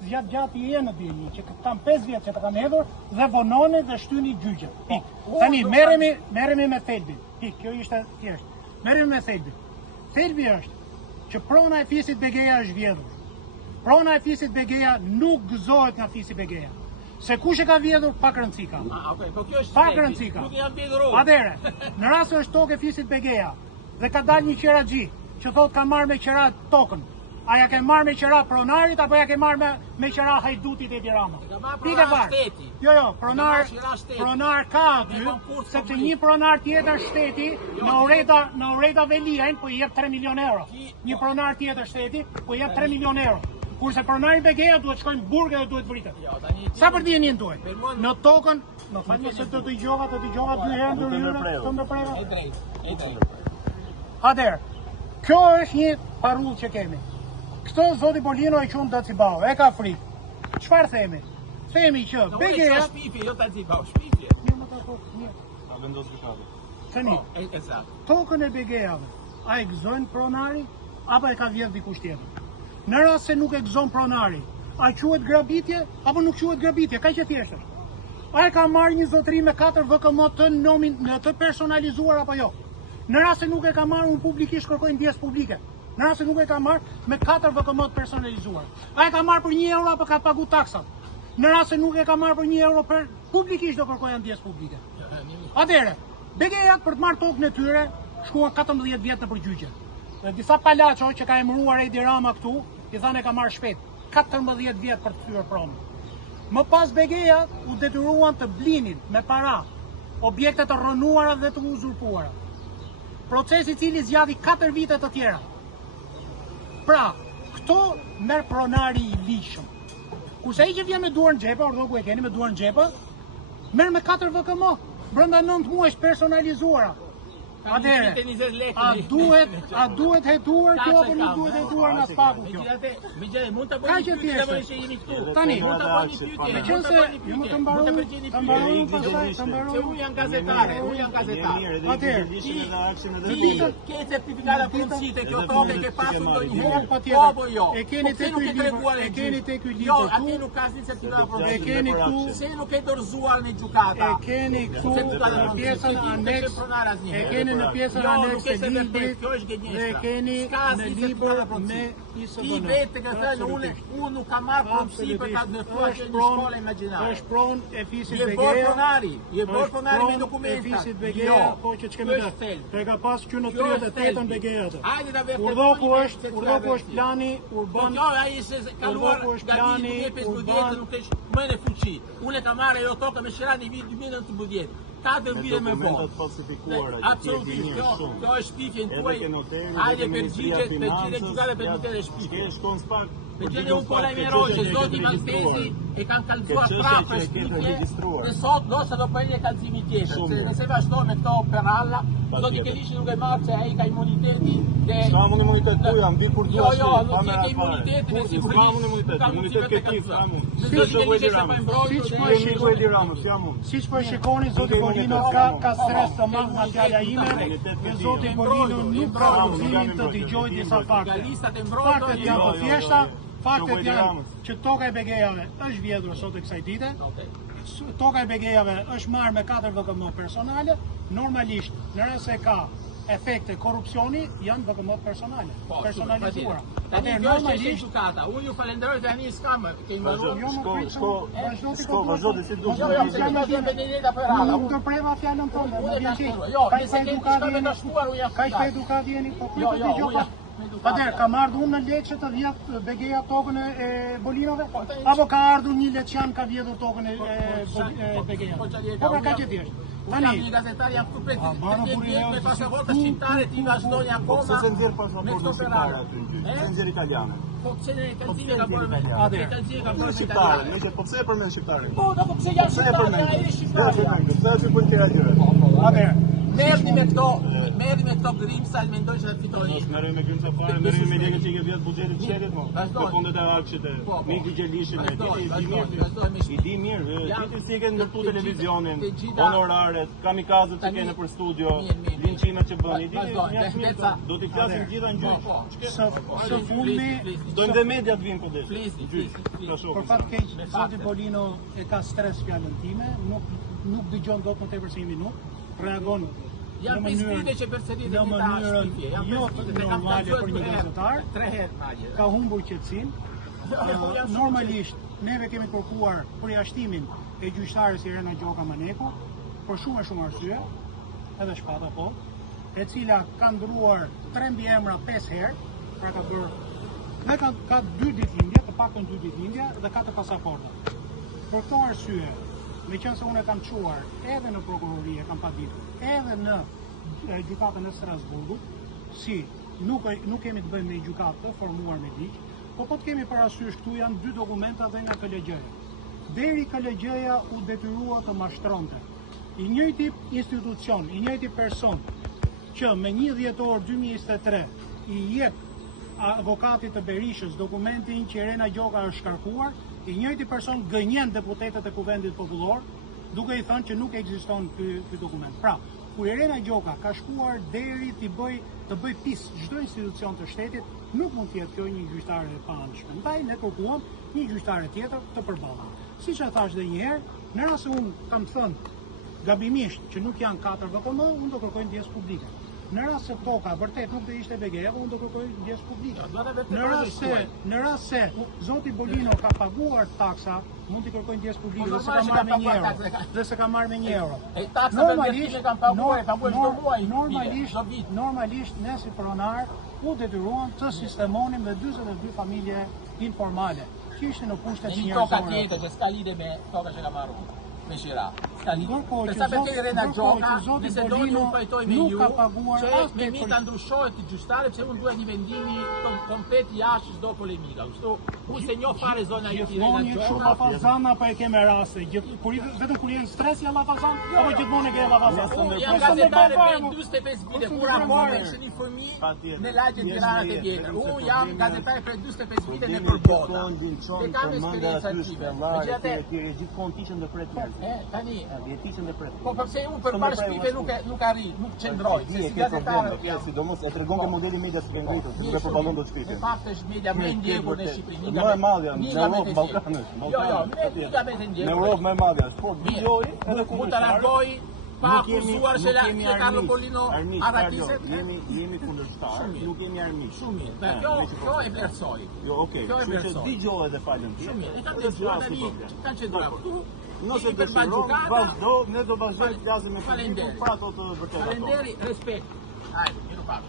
Zgjat i e në dini, që kam 5 vjetë që të kam hedhur dhe vononi dhe shtyni gjyqe. Pik. Tani, merremi me thelbin. Pik, kjo ishte thjesht. Merremi me thelbin. Thelbi është që prona e fisit Begeja është vjedhur. Prona e fisit Begeja nuk gëzohet nga fisi Begeja. Se kush e ka vjedhur, pak rëndësi ka. Pak rëndësi ka. Atëre, në rast se është tokë e fisit Begeja dhe ka dalë një qeragji që thotë ka marrë me qera tokën, a ja ke marrë me qera pronarit apo ja ke marrë me qera hajdutit e Tirama? Pike parë. Jo, pronar ka aty, sepse një pronar tjetër shteti në Ureta Veliajn po i jep 3 milion euro. Një pronar tjetër shteti po i jep 3 milion euro. Kurse pronari Begeja duhet shkojnë burge dhe duhet vritet. Sa për dijen tuaj? Në tokën, në falë se të dëgjova 2 herë ndërhyrë, të ndërpreva. Atëherë, kjo është një parull që kemi. Këtë zoti Bolino e qunë Dacibao, e ka frikë. Çfarë themi? Themi që Begeja... Shpifje, jo Dacibao, shpifje. Mirë më të thot, mirë. Ta vendos gjykatën. Tani, tokën e Begejave, a e gëzojnë pronari, apo e ka vjedh dikush tjetër? Në rast se nuk e gëzon pronari, a quhet grabitje, apo nuk quhet grabitje? Ka që thjesht është. A e ka marrë një zotëri me 4 VKM të personalizuar apo jo? Në rast se nuk e ka marrë, unë publikisht kërkoj ndjesë publike. Në rast se nuk e ka marrë, me 4 VKM të personalizuar. A e ka marrë për 1 euro apo ka pagu taksat? Në rast se nuk e ka marrë për 1 euro, publikisht do kërkoj ndjesë publike. Atëre, Begejat për të marrë tokën e tyre, shkuan 14 vjetë në përgjyqje. Dhe disa palaço që ka emëruar Edi Rama këtu, i thanë e ka marrë shpejt, 14 vjetë për të thyer pronën. Më pas Begejat u detyruan të blinin me para objekte të rënuara dhe të uzurpuara. Procesi i cili zgjati 4 vite të tjera. Pra, këto merr pronari i ligjshëm. Kurse ai që vjen me duar në xhepa, ordoku e keni me duar në xhepa, merr me 4 VKM, brenda 9 muajsh personalizuara. Atëherë, a duhet hetuar kjo apo nuk duhet hetuar nga spaku kjo? Megjithatë, mund ta bëni pyetje që jemi këtu. Tani, mund ta bëni pyetje. Meqense ju më të mbaroni pastaj, të mbaroni. Unë jam gazetare. Atëherë, ti ke certifikata pronësite kjo tokë që pasur ndonjëherë apo jo? E keni tek ky libër, e keni tek ky libër. Jo, aty nuk ka asnjë certifikat pronësite. E keni këtu. Se nuk e dorëzuar në gjykata. E keni këtu në pjesën aneks. E keni në pjesën aneks të librit dhe keni në libër me ISBN. Ti vetë që thënë unë nuk kam marrë pronësi për ta ndërtuar që një shkollë imagjinare. Është pronë e fisit Begeja. Je bërë pronari me dokumenta. E fisit Begeja, po që ç'kemi dashur. Te ka pas që në 38-ën Begeja atë. Urdoku është plani urban. Jo, ai ishte kaluar plani urban nuk është më në fuqi. Unë kam marrë ajo tokë me shirani vit 2019. 4 vite më vonë. Absolutisht, kjo është shpifjen tuaj. Hajde përgjigje gjykatave për të dhënë shpifje. Megjithëse unë po lajmëroj që zoti Maltezi e kanë kallëzuar prapë shpifje. Dhe sot ndoshta do bëjë kallëzimi tjetër. Se nëse vazhdon me këto peralla, zoti Kelishi nuk e marr se ai ka imuniteti dhe s'ka imunitet tu, jam ditë për gjashtë. Jo, nuk ke imunitetin e sigurisë. Imunitet ke ti, amun. Siç po shikoni, zoti Bolino ka stres të madh nga fjala ime, dhe zoti Bolino nuk ka mundësinë të dëgjojë disa fakte. Faktet janë të thjeshta. Faktet janë që toka e Begejave është vjedhur sot e kësaj dite. Toka e Begejave është marrë me 4 VKM personale. Normalisht, në rast se ka efekte korrupsioni, janë VKM personale, personalizuara. Atëherë normalisht gjykata. Unë ju falenderoj tani s'kam ke mbaruar. Vazhdo të si Nuk do preva fjalën tonë, më vjen keq. Ka edukat jeni, po kjo të dëgjoj. Atëherë, ka ardhur unë në Lecce të vjedh Begeja tokën e Bolinove? Apo ka ardhur një Lecçan ka vjedhur tokën e Begeja? Po ka që thjesht. Tani, një gazetar jam këtu me pasaporta shqiptare, ti vazhdoni akoma. Po se nxjerr pasaportën shqiptare aty. Se nxjerr italiane. Po pse ne kallëzimi ka bërë me shqiptare, nëse po pse për me shqiptare. Po, do po pse janë shqiptare, ai është shqiptar. Atëherë, Merrni me këto grimsa, mendoj që të fitoni. Mos merrem me grimsa fare, merrem me lekët që i ke vjet buxhetit të shtetit, mo. Me fondet e akshit e Miki Gjelishin, i di mirë, ti si ke ndërtu televizionin, honoraret, kamikazët që ke në për studio, linqimet që bën, i di mirë, do t'i flasim gjitha në gjyq. Së fundmi, Dojmë dhe mediat vinë për desh. për fat keq, zoti Bolino e ka stres fjalën time, nuk dëgjon dot më tepër se 1 minutë, reagon Jam pistite që përsërit në mënyrën jo normale për një gazetar, 3 herë madje. ka humbur qetësinë. Normalisht neve kemi kërkuar përjashtimin e gjyqtares Irena Gjoka Maneku për shumë arsye, edhe shpata po, e cila ka ndruar 3 mbiemra 5 herë, pra ka bërë dhe ka 2 ditëlindje, të paktën 2 ditëlindje dhe 4 pasaporta. Për këto arsye, me qenë se unë e kam quar edhe në prokurori, e kam paditur, edhe në gjykatën e Strasburgut, si nuk kemi të bëjmë me gjykatë të formuar me ligj, po të kemi parasysh këtu janë 2 dokumenta dhe nga KLG-ja. Deri KLG-ja u detyrua të mashtronte. I njëjti institucion, i njëjti person që me 1 dhjetor 2023 i jep avokatit të Berishës dokumentin që Irena Gjoka është shkarkuar, i njëjti person gënjen deputetët e Kuvendit Popullor, duke i thënë që nuk ekziston ky dokument. Pra, kur Irena Gjoka ka shkuar deri të bëj pis çdo institucion të shtetit, nuk mund të jetë kjo një gjyqtare e paanshme. Ndaj ne kërkuam një gjyqtare tjetër të përballur. Siç e thash edhe një herë, në rast se unë kam thënë gabimisht që nuk janë 4 VPM, unë do kërkoj ndjesë publike. Në rast se toka vërtet nuk do ishte BG-ja, unë do kërkoj ndjesë publike. Në rast se zoti Bolino ka paguar taksa, mund t'i kërkoj ndjesë publike dhe se ka marrë me 1 euro. Dhe se ka marrë me 1 euro. Normalisht ne si pronar u detyruam të sistemonim dhe 42 familje informale, që ishte në kushtet njerëzore. Një toka tjetër që s'ka lidhje me toka që ka marrë me Shira. Përsa përkej Irena Gjoka, nëse do një unë pajtoj me ju, që me mi të ndryshohet të gjyqtare, pëse unë duhet një vendimi komplet jashtë çdo polemika. Unë se njoh fare zona i Irena Gjoka. Shumë lafazan apo e keme raste? Vetëm kur jenë stres janë lafazan? Apo gjithmonë e ke lafazan? Unë jam gazetare për 45 vite, kur akome kështë një fëmi në lagje të Tiranat e vjetër. Unë jam gazetare për 45 vite në përbota. Dhe kam eksperiencë ative. Tani, po përse unë për parë shpive nuk arri, nuk qëndroj, se si gazetarë. Sidomos e tregon ke modeli media që ke ngritur, se nuk e përballon dot shpive. Në fakt është media më e ndjekur në Shqipëri. Më e madhja, në Europë, Ballkanës. Media më e ndjekur. Në Europë më e madhja, po dëgjoj edhe ku të largoj pa akuzuar që Carlo Bolino arrakiset. Jemi kundërshtar, nuk jemi armiq. Shumë mirë. Kjo e vlerësoj. Jo, okay. Kështu që dëgjoj edhe falën ti. Shumë mirë. E kam dëgjuar tani, kanë qendruar këtu. Nëse dëshiron, vazhdo, ne do vazhdojmë të flasim me Falenderi, për ato të vërtetë. Falenderi, respekt. Hajde, miru pak.